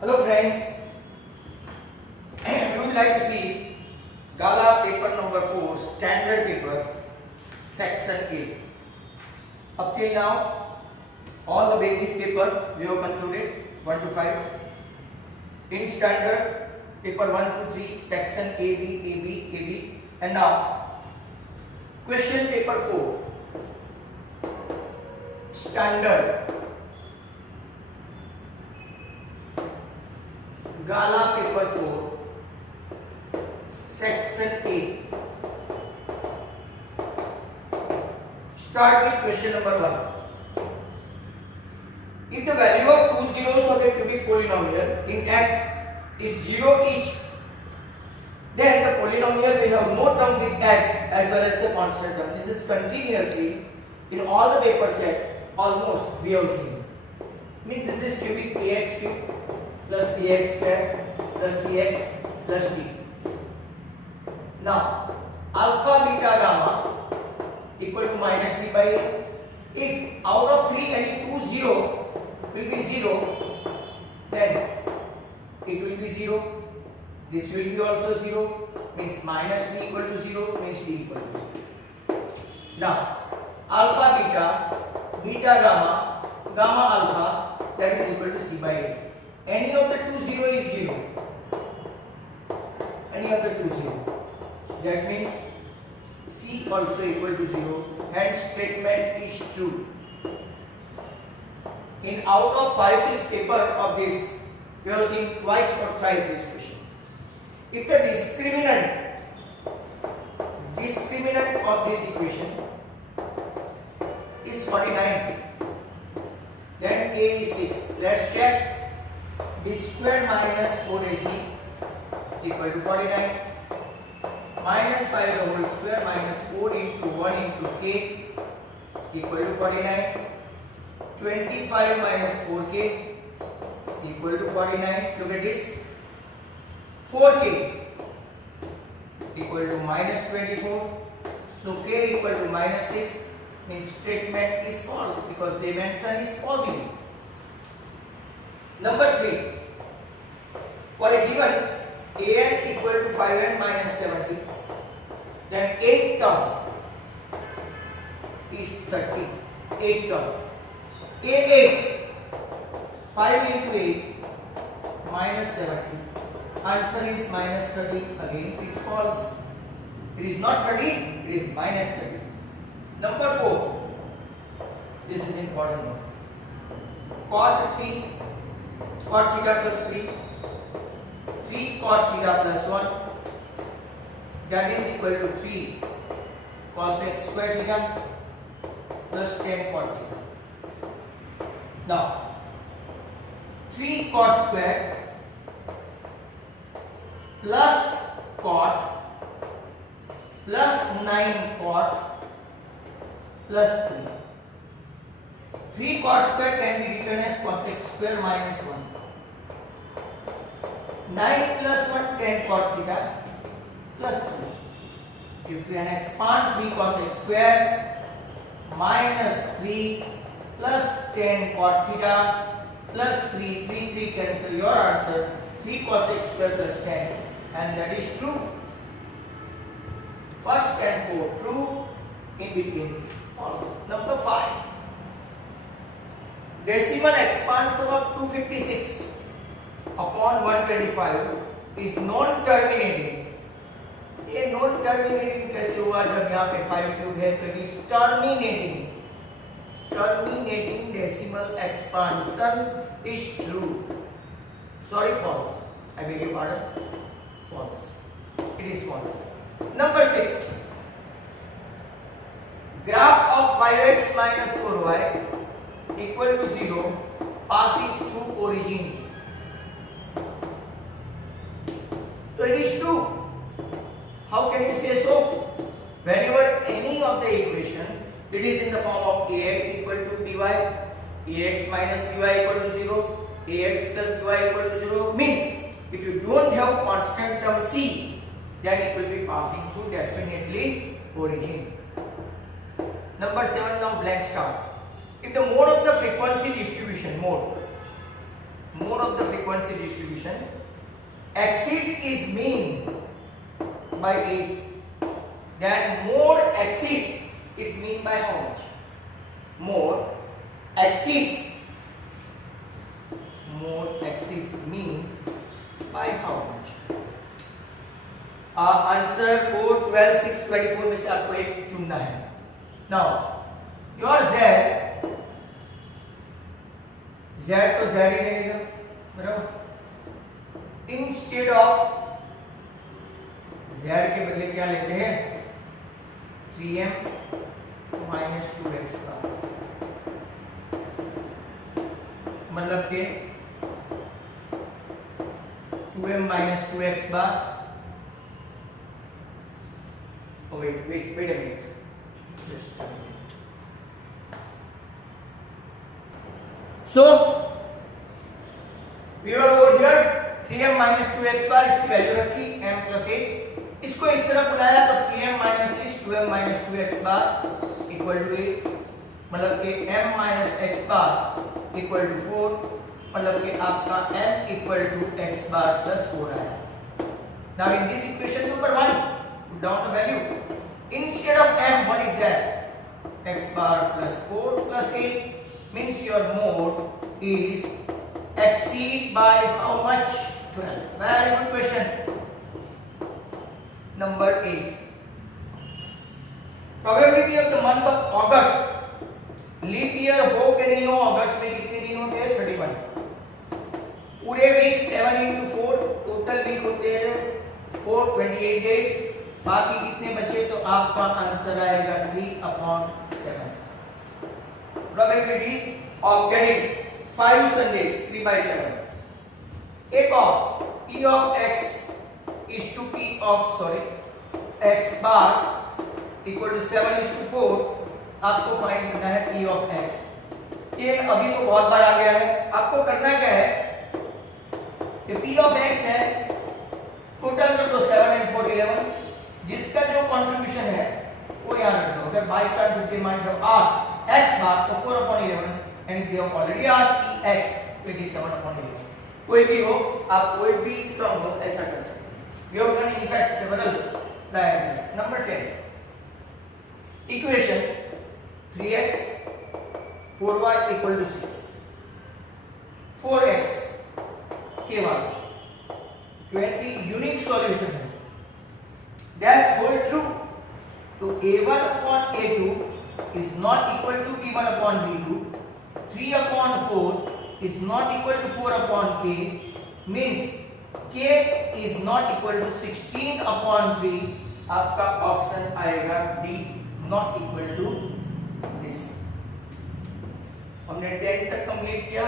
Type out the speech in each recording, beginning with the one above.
Hello friends, we would like to see Gala paper number 4 standard paper section A. Up till now all the basic paper we have concluded 1 to 5. In standard paper 1 to 3 section AB and now question paper 4 standard Gala paper 4 section A. Start with question number 1. If the value of two zeros of a cubic polynomial in x is 0 each, then the polynomial will have no term with x as well as the constant term. This is continuously in all the paper set almost we have seen. Means this is cubic ax cube plus bx square plus cx plus d. Now alpha beta gamma equal to minus d by a. If out of 3 any 2 0 will be 0, then it will be 0. This will be also 0, means minus d equal to 0, means d equal to 0. Now alpha beta, beta gamma, gamma alpha, that is equal to c by a. Any of the two 0 is 0. Any of the two 0. That means c also equal to 0. Hence statement is true. In out of 5-6 paper of this, we have seen twice or thrice this question. If the discriminant of this equation is 49, then a is 6. Let's check. B square minus 4ac equal to 49, minus 5 the whole square minus 4 into 1 into k equal to 49, 25 minus 4k equal to 49. Look at this, 4k equal to minus 24, so k equal to minus 6, means statement is false because the dimension is positive. Number 3, for a given an equal to 5n minus 70, then 8 term is 30. 8 term. A8, 5 into 8 minus 70. Answer is minus 30. Again it is false. It is not 30, it is minus 30. Number 4, this is important one. Cot 3, cot theta plus 3, 3 cot theta plus 1, that is equal to 3 cos x square theta plus 10 cot theta. Now 3 cot square plus cot plus 9 cot plus 3. 3 cot square can be written as cos x square minus 1. 9 plus 1, 10 cot theta plus 3. If we can expand 3 cos x square minus 3 plus 10 cot theta plus 3, 3 cancel, your answer 3 cos x square plus 10, and that is true. First and 4 true, in between false. Number 5, decimal expansion of 256 upon 125 is non-terminating. ये non terminating कैसे हुआ जब यहाँ पे 5 क्यूब है, तो it is terminating decimal expansion is true. Sorry, false. I beg your pardon. False. It is false. Number 6. Graph of 5x minus 4y equal to 0 passes through origin. So it is true. How can you say so? Whenever any of the equation, it is in the form of ax equal to by, ax minus by equal to 0, ax plus by equal to 0, means if you don't have constant term c, then it will be passing through definitely origin. Number 7, now blank start. If the mode of the frequency distribution mode mode of the frequency distribution exceeds is mean by 8, then mode exceeds is mean by how much? Mode exceeds mean by how much? Answer 4, 12, 6, 24 में से आपको एक चुनना है. Now your z तो z ही रहेगा, बराबर. Instead of z के बदले क्या लेते हैं? 3m माइनस 2x का, मतलब के 2m minus 2x bar. Wait a minute. Just a minute. So we are over here 3m minus 2x बार, इसकी वैल्यू रखी m plus 8. इसको इस तरह बुलाया तो 3m minus this 2m minus 2x bar equal to 8, मतलब कि m minus x bar equal to 4, मतलब कि आपका m equal to x bar plus 4 आया. Now in this equation number 1, put down the value. Instead of m, what is that? X bar plus 4 plus 8 means your mode is exceed by how much? 12. Very good question. Number 8. Probability of the month of August. Leap year हो कि नहीं हो, अगस्त में कितने दिन होते हैं? 31. पूरे वीक 7 into 4, टोटल वीक होते हैं 428 days. बाकी कितने बचे? तो आपका आंसर आएगा 3/7. Probability of getting 5 Sundays 3/7. एक और P of x is to P of x bar equal to 7:4. आपको फाइंड करना है P of x. ये अभी तो बहुत बार आ गया है. आपको करना क्या है कि P of x है, टोटल कर दो 7 and 4 11. जिसका जो कंट्रीब्यूशन है वो याद रख लो. अगर by chance if they might have asked x बार तो 4/11, and they have already asked x तो इट इज 7/11. कोई भी हो, आप कोई भी सम हो ऐसा कर सकते हैं. We have done in fact several diagram. Number 10 equation 3x 4y equal to 6, 4x केवल 20 यूनिक सॉल्यूशन है. That's hold true. So a1 upon a2 is not equal to b1 upon b2. 3 upon 4 is not equal to 4 upon k. Means k is not equal to 16 upon 3. आपका ऑप्शन आएगा D, not equal to this. हमने 10 तक कंप्लीट किया.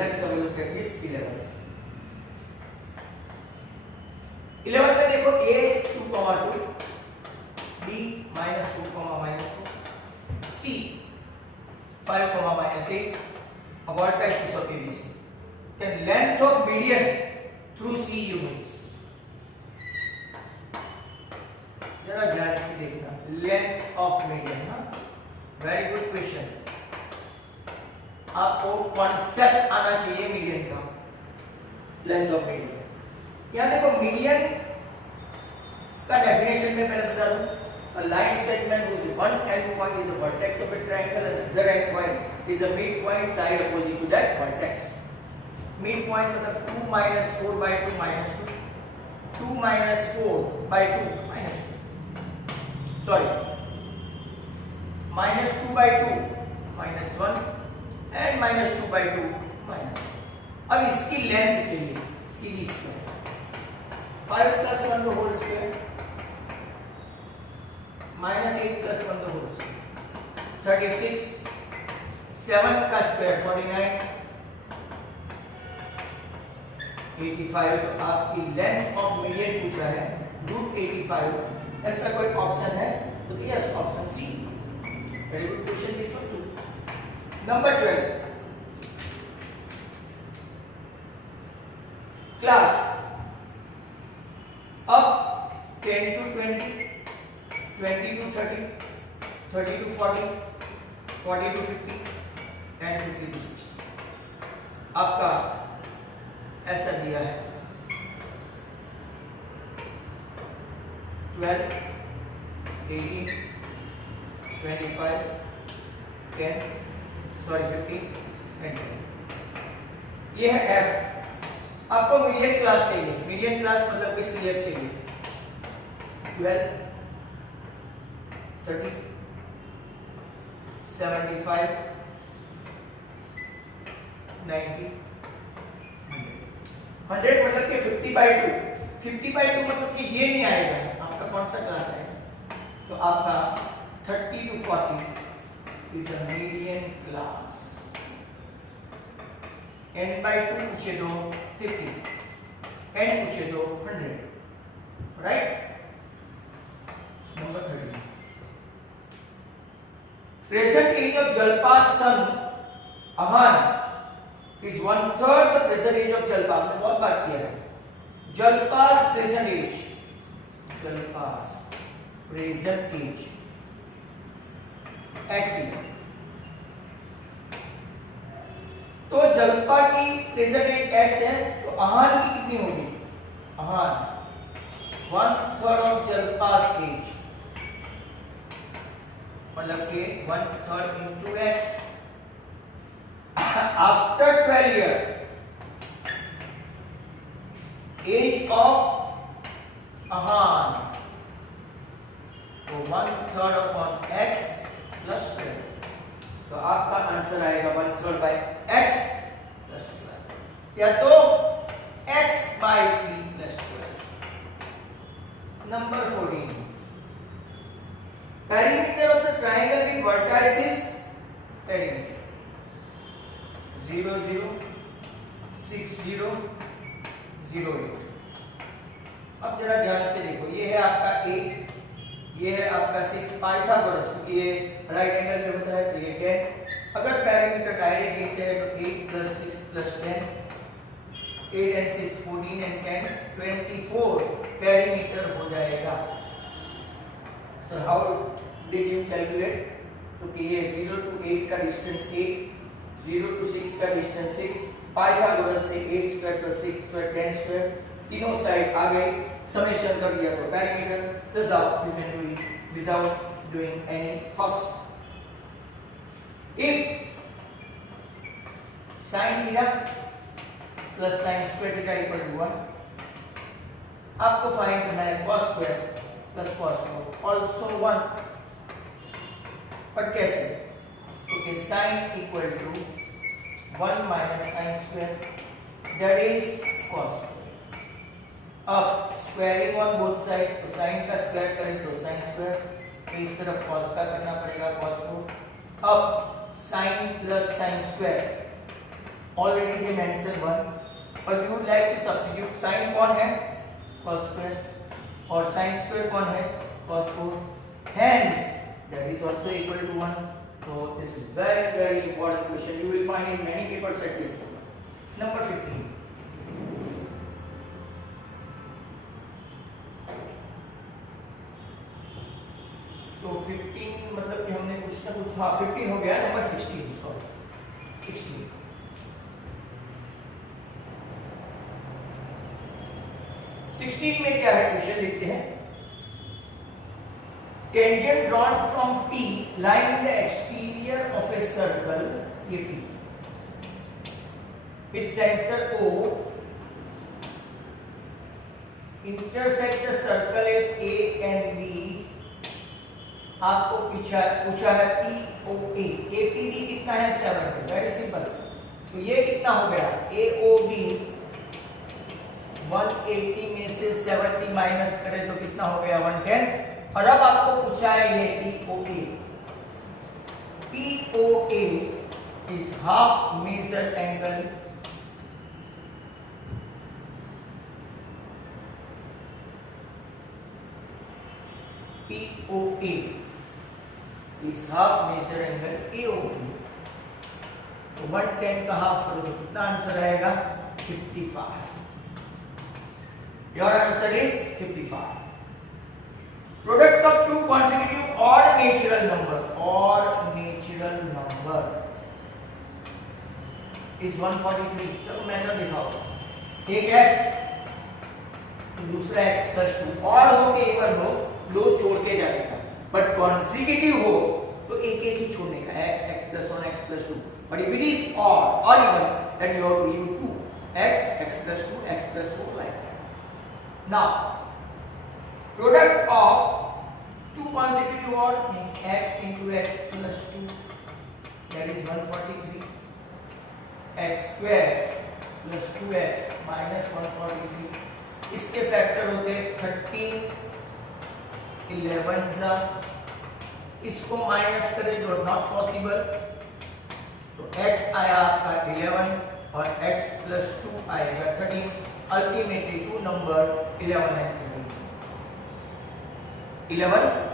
Let's have a look at this 11. 11 में देखो a 2,2, b -2, c 5, -8. अब vertices of ABC. Then length of median through C units. जरा ध्यान से देखना. Length of median, हाँ, very good question. आपको कॉन्सेप्ट आना चाहिए मीडियन का. Length of median. यहाँ देखो मीडियन का डेफिनेशन में पहले बता दूं. A line segment whose one endpoint is a vertex of a triangle and the other endpoint is a midpoint side opposite to that vertex. Midpoint मतलब 2 - 4/2 -2, 2 - 4/2 -2. Sorry, -2/2 -1 and -2/2 -1. अब इसकी लेंथ चाहिए, सीधी स्क्वायर. 5 + 1 the whole square -8 + 1 the whole square 36. 7 का स्क्वायर 49, 85. तो आपकी length of median पूछा है √85. ऐसा कोई ऑप्शन है तो yes, option C. Very good question this one too. Number 12 class. अब 10 to 20, 20 to 30, 30 to 40, 40 to 50 and 50 to 60. आपका ऐसा दिया है 12, 18, 25, 10, सॉरी 15 एंड 10। ये है एफ। आपको मीडियन क्लास चाहिए। मीडियन क्लास मतलब कि सीएफ चाहिए। 12, 30, 75, 90, 100 मतलब कि 50/2। 50/2 मतलब कि ये नहीं आएगा। आपका कौन सा क्लास आएगा? तो आपका 30 to 40 is a median class. n/2 पूछे तो 50, n पूछे तो 100, right. Number 30, present age of जलपास son Aahan is 1/3 the present age of Jalpa। हमने बहुत बात किया है जलपास present age, जलपास present age x। तो जलपा की present age x है, तो आहान की कितनी होगी? आहान 1/3 of जलपास age, मतलब कि 1/3 into x। After 12 years, age of Ahan, तो 1/3 upon x plus 12। तो आपका आंसर आएगा 1/3 by x plus 12, या तो x by 3 plus 12। Number 14, perimeter of the triangle with vertices, perimeter 0, 0, 6, 0, 0, 8। अब जरा ध्यान से देखो, ये है आपका 8, ये है आपका 6। पाइथागोरस, क्योंकि ये राइट एंगल पे होता है तो ये 10। अगर पैरामीटर डायरेक्ट देखते हैं तो 8 + 6 + 10, 8 and 6 14 and 10 24 पैरामीटर हो जाएगा। So how did you calculate? क्योंकि ये 0 to 8 का डिस्टेंस 8, 0 to 6 का डिस्टेंस 6, पाइथागोरस से 8² + 6² 10², तीनों साइड आ गए, समेशन कर दिया तो parameter. This how you can do it without doing any first. If sin theta + sin square theta = 1, आपको फाइंड करना है cos square + cos square also 1। पर कैसे? क्योंकि sin = 1 - sin square, that is cos square. अब स्क्वायरिंग ऑन बोथ साइड, तो sin का स्क्वायर करें तो sin स्क्वायर, तो इस तरफ cos का करना पड़ेगा cos को। अब sin + sin square already they mention 1, but you would like to substitute। sin कौन है? cos स्क्वायर, और sin स्क्वायर कौन है? cos 4, hence that is also equal to 1। So this is very important question, you will find in many papers at this number। Number 15, तो 15 मतलब कि हमने कुछ ना कुछ, हाँ 15 हो गया। नंबर 16, सॉरी 16, में क्या है क्वेश्चन देखते हैं। Tangent drawn from P lying in the exterior of a circle, ये P, with center O intersect the circle at A and B। आपको पूछा है POA, APB कितना है? 70। Very simple. तो ये कितना हो गया? AOB 180 में से 70 माइनस करें तो कितना हो गया? 110। और अब आपको पूछा है ये POA। POA is half measure angle POA is half measure angle AOB। तो 110 का हाफ करो तो कितना आंसर आएगा? 55। Your answer is 55। Product of two consecutive odd natural number is 143। चलो मेथड दिखाओ, एक x दूसरा x प्लस 2, और हो के इवन हो, दो छोड़ के जाने का, बट कॉन्सिक्यूटिव हो तो एक एक ही छोड़ने का, x plus 1 x plus 2, but if it is odd or even then you have to leave 2 x plus 2 x plus 4 like that. Now product of two consecutive odd means x into x plus 2, that is 143, x square plus 2x minus 143, इसके फैक्टर होते 13 11 जा, इसको माइनस करें तो not possible, तो x आया आपका 11 और x plus 2 आएगा 13, अल्टीमेटली टू नंबर 11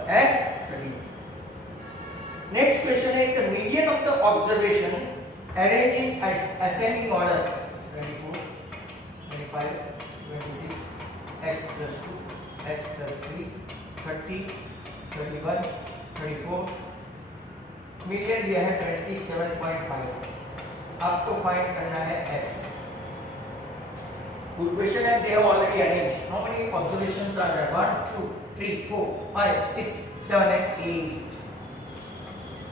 and 13. Next question is the median of the observation arranged in ascending order 24, 25, 26, x plus 2, x plus 3, 30, 31, 34, median दिया है 27.5, आपको फाइंड करना है x. Good question, and they have already arranged. How many observations are there? 1, 2, 3, 4, 5, 6, 7 and 8.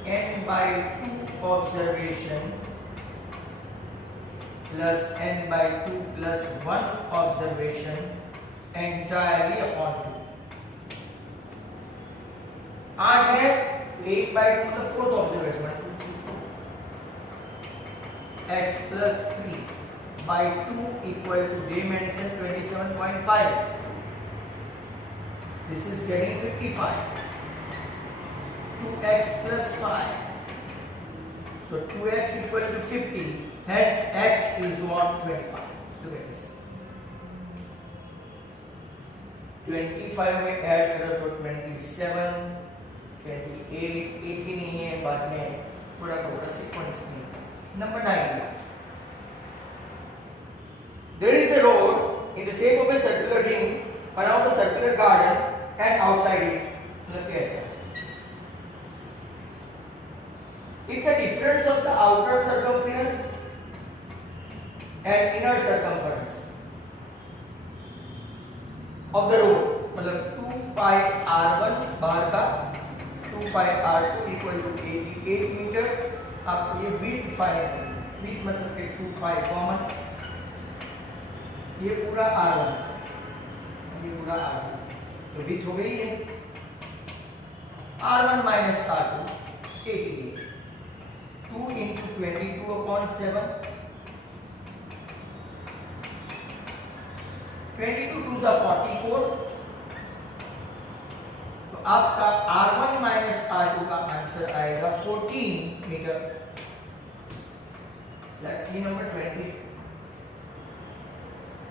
N by 2 observation plus n by 2 plus 1 observation entirely upon 2. 8 है, 8 by 2 the fourth observation, 1, 2, 3, 4. X plus 3 by 2 equal to dimension 27.5. This is getting 55. 2x plus 5. So 2x equal to 50. Hence x is what? 25. Look at this. 25 में ऐड करो तो 27, 28, एक ही नहीं है, बाद में थोड़ा थोड़ा सीक्वेंस में. Number 9. There is a road in the shape of a circular ring around a circular garden and outside it. Look at it. If the difference of the outer circumference and inner circumference of the road, मतलब 2 pi r1 बाहर का 2 pi r2 equal to 88 मीटर. आपको ये width find करना है. width मतलब कि 2 pi common, ये पूरा r1, ये पूरा r2, तो width हो गई है r1 minus r2 88. 2 into 22 upon 7. 22 2s are 44. तो आपका R1 minus R2 का आंसर आएगा 14 metre. Let's see number 20.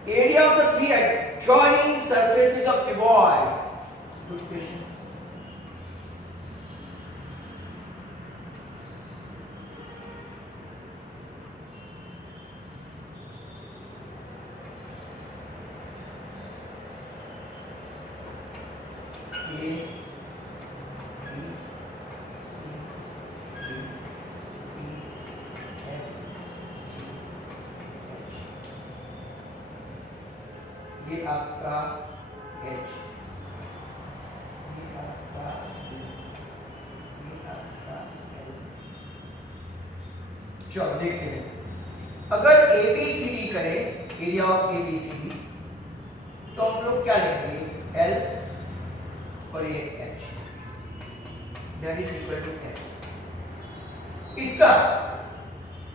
Area of the three adjoining surfaces of cuboid. Good question. A, B, C, D, E, F, G, H. ये आपका H, ये आपका D, ये आपका L. चलो देखते हैं, अगर ABCD करे, एरिया ऑफ ABCD, तो हम लोग क्या लेंगे? L और ये H, that is equal to x. इसका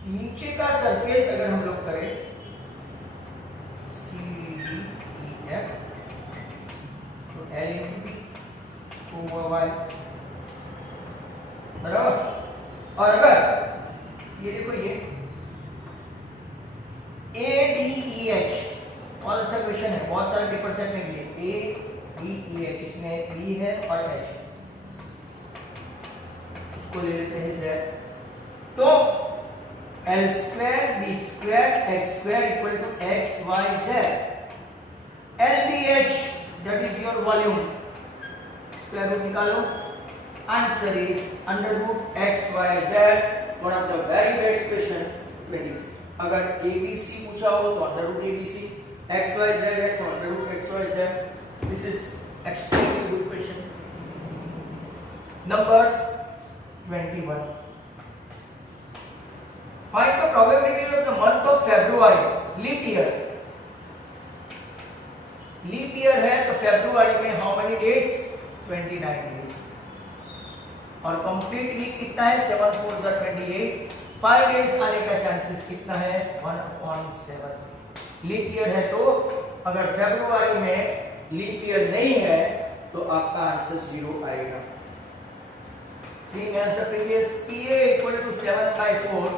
नीचे का सरफेस अगर हम लोग करें CDEF, तो L into B over Y, बराबर. और अगर ये देखो ये ADEH, बहुत अच्छा क्वेश्चन है, बहुत सारे पेपर सेट में भी है. ADEH, इसमें E है और H, उसको ले लेते हैं Z. तो L square B square X square equal to XYZ. LBH, that is your volume, square root निकालो. Answer is under root XYZ. One of the very best question 20. अगर ABC पूछा हो तो अंडर रूट ABC, XYZ है तो under root XYZ। This is extremely good question. Number 21, find the probability of the month of February, leap year. Leap year है तो February में how many days? 29 days. और कंप्लीट वीक कितना है? 7 4 28। 5 डेज आने का चांसेस कितना है? 1/7। लीप ईयर है तो अगर फेब्रुआरी में लीप ईयर नहीं है तो आपका आंसर 0 आएगा। Same as the previous, PA equal to 7/4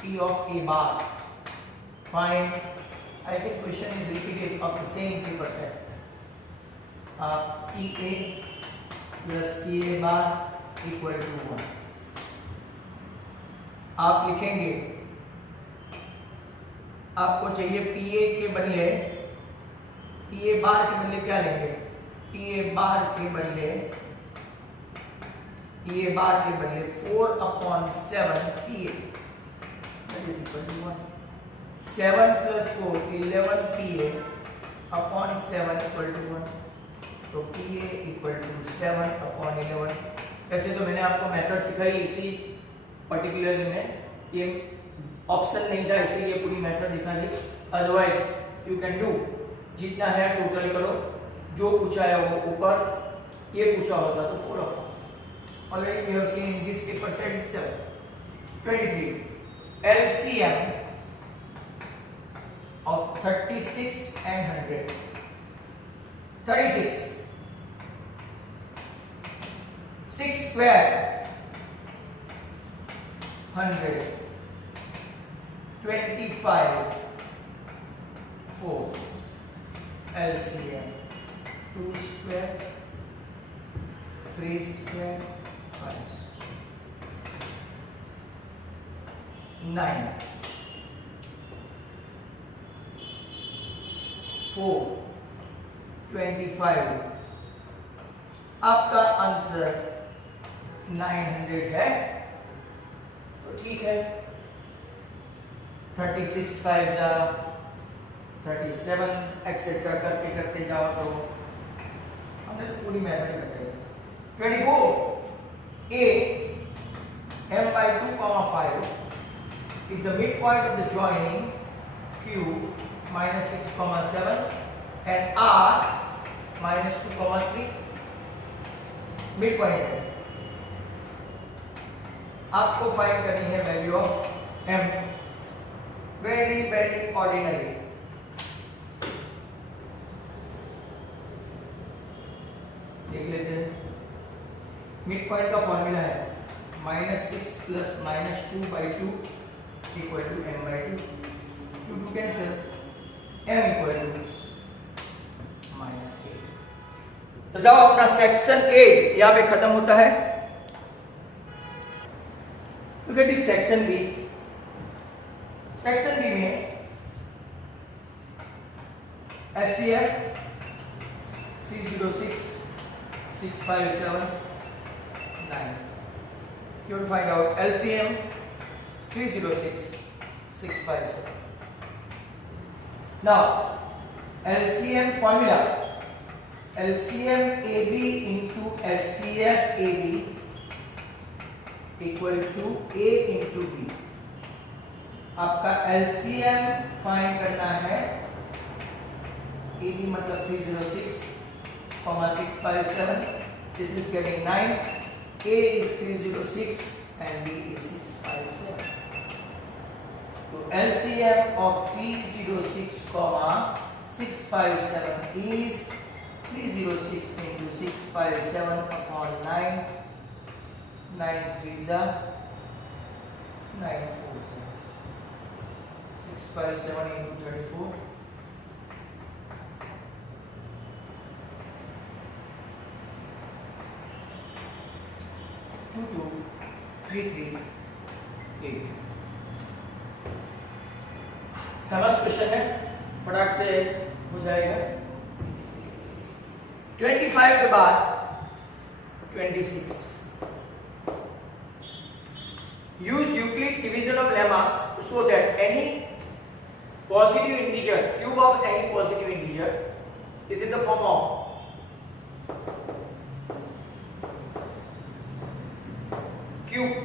P of A bar. Find, I think question is repeated of the same paper set. PA plus PA bar equal to 1. आप लिखेंगे, आपको चाहिए PA के बदले, PA बार के बदले क्या लेंगे? PA बार के बदले 4/7 PA, that is equal to 1. 7 plus 4 11 PA upon 7 equal to 1. तो PA equal to 7/11। वैसे तो मैंने आपको मेथड सिखाई इसी पर्टिकुलरली में, ये ऑप्शन नहीं था इसलिए पूरी मेथड दिखा दी। अदरवाइज यू कैन डू, जितना है टोटल करो, जो पूछा है वो ऊपर, ये पूछा होता तो full of. Already we have seen in this paper set itself. 23, LCM of 36 and 100। 36, 6 square 100, 25 4, LCM 2 square 3 square 5 9 4 25। आपका आंसर 900 है तो ठीक है। 36 5 37 एक्सेट्रा करते करते जाओ तो हमने तो पूरी मेथड बताई। 24, A m/2, 5 is the midpoint of the joining Q -6, 7 and R -2, 3। midpoint है, आपको फाइंड करनी है value of m। Very very ordinary. देख लेते हैं, मिड पॉइंट का फॉर्मूला है -6 + -2/2 equal to m/2। 2 cancel, m equal to -8। तो जाओ अपना सेक्शन A यहाँ पे खत्म होता है। Look at this section B। Section B में SCF 306 657 9। You have to find out LCM 306 657। Now LCM formula, LCM AB into SCF AB equal to A into B। आपका LCM फाइंड करना है, AB मतलब 306, 657, this is getting 9, A is 306 and B is 657। तो LCM of 306, 657 is 306 into 657 upon 9, 9 3s are 9 4s are 657 into 34 2233 8। Famous question है, फटाक से हो जाएगा। 25 के बाद 26। Use Euclid division of lemma so that any positive integer, cube of any positive integer is in the form of cube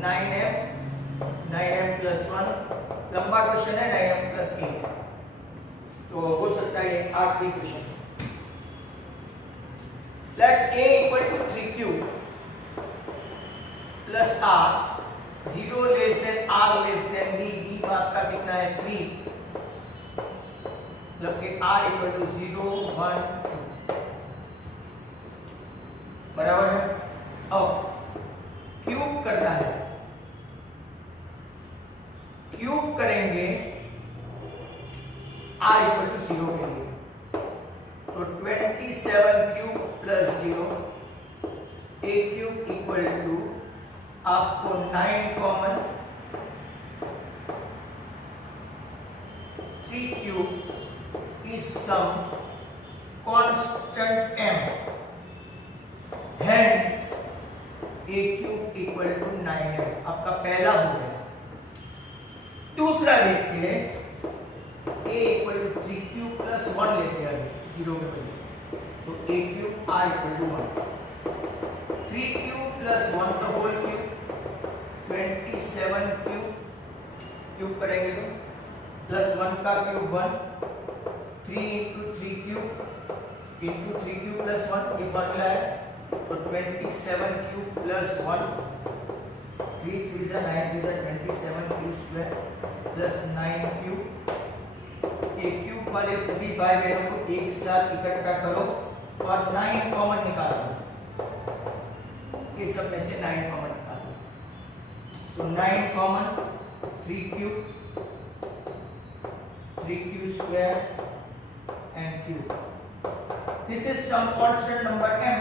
9m plus 1, लंबा क्वेश्चन है 9m plus 8, तो हो सकता है आखिरी question. Let's a equal to 3q plus r, 0 less than r less than b, b का आपका कितना है 3, मतलब कि r equal to 0 1 2, बराबर है। अब क्यूब करना है, क्यूब करेंगे r equal to 0 के लिए, तो 27 cube plus 0, a cube equal to आपको 9 common, 3 cube is some constant m, hence a cube equal to 9m, आपका पहला हो गया। दूसरा देखते हैं, a इक्वल टू 3 क्यूब प्लस 1 लेते हैं 0 के बजाय, तो a cube r equal to 1, 3 cube plus 1 का होल क्यूब, 27 क्यूब करेंगे तो प्लस 1 का क्यूब 1, 3 इंटू 3 क्यूब प्लस 1, ये फॉर्मूला है, तो 27 क्यूब प्लस 1, 3 3 जा 9 3 जा 27 क्यूब स्क्वायर प्लस 9 क्यूब, ये क्यूब वाले सभी भाई बहनों को एक साथ इकट्ठा करो और 9 कॉमन निकालो, ये सब में से 9 कॉमन निकालो, तो 9 common, 3 cube square and cube, this is some constant number m,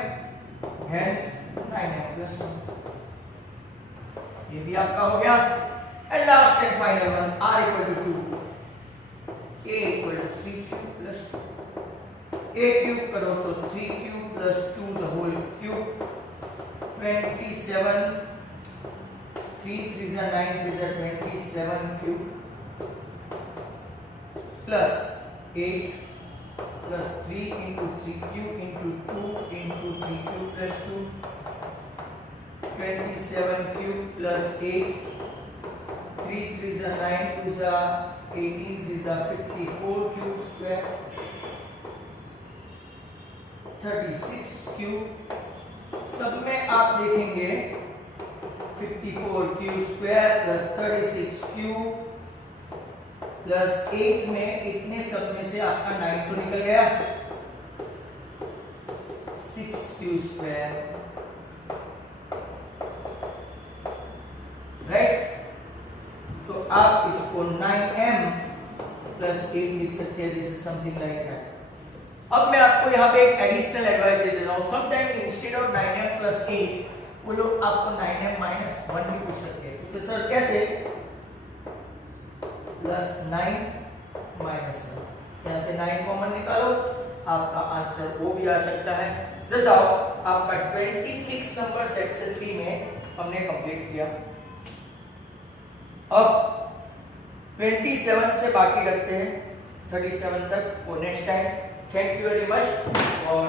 hence 9m plus 1, ये भी आपका हो गया। And last and final one, r equal to 2, a equal to 3 cube plus 2, a cube करो तो 3 cube plus 2 the whole cube, 27, 3 3 जा 9 3 जा 27 cube plus 8 plus 3 into 3 cube into 2 into 3 cube plus 2, 27 cube plus 8, 3 3 जा 9 2 जा 18 3 जा 54 cube square, 36 क्यूब, सब में आप देखेंगे 54 cube square plus 36 cube plus 8 में, इतने सब में से आपका 9 तो निकल गया, 6 क्यूब स्क्वायर, राइट, तो आप इसको 9m प्लस 8 लिख सकते हैं, this is something like that. अब मैं आपको यहाँ पे एक एडिशनल एडवाइस दे देता हूँ, sometime instead of 9m plus 8 वो लोग आपको 9m माइनस 1 भी पूछ सकते हैं, तो सर कैसे, प्लस 9 माइनस 1, यहाँ से 9 कॉमन निकालो, आपका आंसर वो भी आ सकता है। रिजल्ट आपका 26 नंबर सेक्शन 3 में हमने कंप्लीट किया। अब 27 से बाकी रखते हैं 37 तक वो next time. Thank you very much for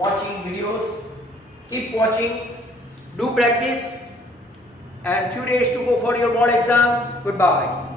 watching videos. Keep watching, do practice, and few days to go for your board exam. Goodbye.